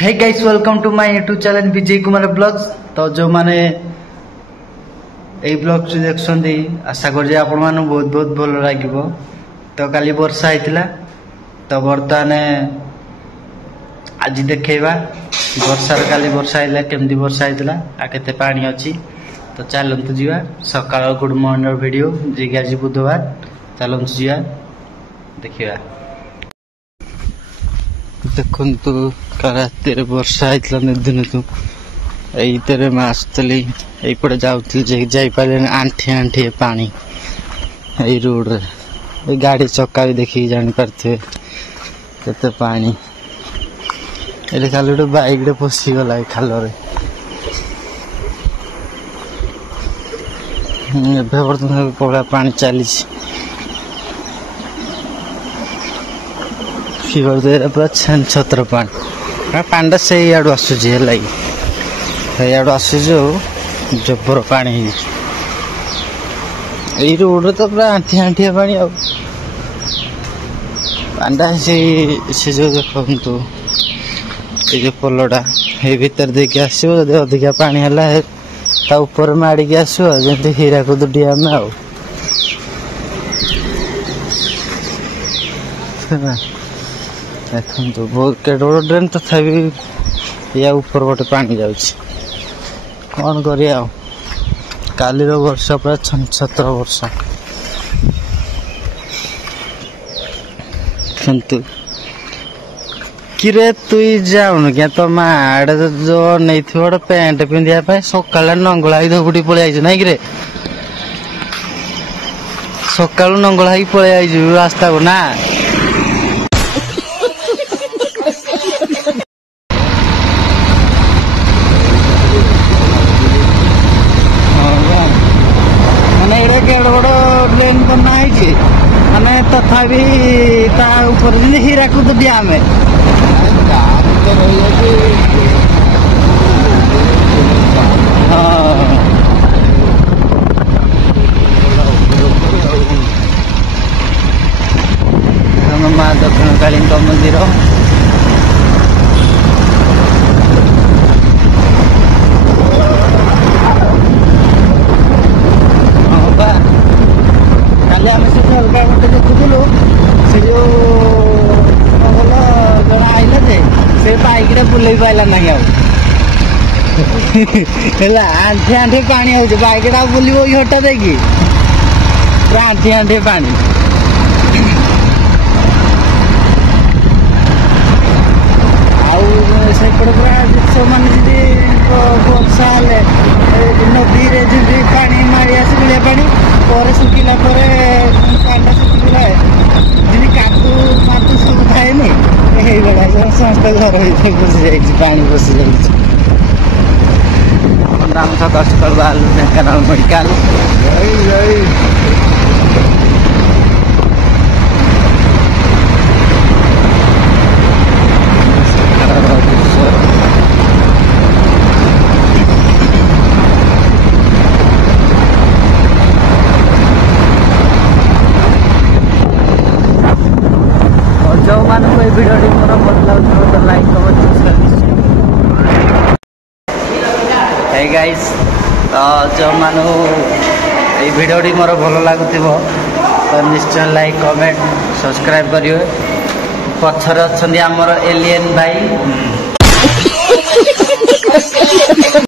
Hey guys welcome to my YouTube channel Vijay Kumar vlogs. तो जो माने ब्लॉग देखते आशा कर आपण मान बहुत बहुत भल लगे। तो काली वर्षा होता तो बर्तमान आज देखा वर्षार काली वर्षा है केमती वर्षा होता आ केते पानी अच्छी। तो चलतु जा सकाल गुड मॉर्निंग वीडियो जी आज बुधवार चलतु जा देखा। देखु रात वर्षा होता निर्दिन तू ये आसुली यपटे जापारे आंठी आंठी पानी ये रोड रे गाड़ी चक्का भी देखिए जापारे केते पानी ये खाली गोटे बाइक पशिगला खाल बर्तमान पड़ा पानी चली पूरा छेन छत्र पानी पानी से इाड़ू आसूसी इाड़ू आसूस जबर पानी यही रोड तो पूरा आंठी आंठिया पानी पांडा से जो देखु ये पोलटा ये भीतर देखिए आसो जब अधिका पानी है ऊपर माड़िकी आसो जमी हीराकुद डैम देखो बहुत केड़ बड़ ड्रेन तथापि या ऊपर गोटे पानी जाऊँ कौन करिया काली वर्षा पूरा छत्र वर्षा किंतु किरे तु जाऊन क्या तो माड़ जो नहीं गोटे पैंट पिंधा सका नंगला धोबुटी पलि ना कि सका नंगला पलि रास्ता को ना ड्रेन बनाई माने तथापि ऊपर हीराकुद डैम माँ दक्षिण काली मंदिर गोटे देखुलु से जो जन आइला से बाइक बुले पाला ना आंठी आंठी पानी हो बाइक बुलव हटा देखी पूरा आंठी आंठी पानी आउपटे पूरा जिस मैंने वर्षा नदी जी पानी मारी आस मिलिया पानी पर सुखिला पांडा सुखिला जी कादू मादू सब थाए समस्त घर पशि जा पानी पशि जाम सकाल सकाल बाहर ढेंकानाल मेडिकल जो मानू ये वीडियो मोर भल लगे तो like comment subscribe. Hey guys तो जो मानू ये वीडियो मोर भल लगुव तो निश्चय लाइक कमेंट सब्सक्राइब करेंगे। पछर अच्छा आमर एलियन भाई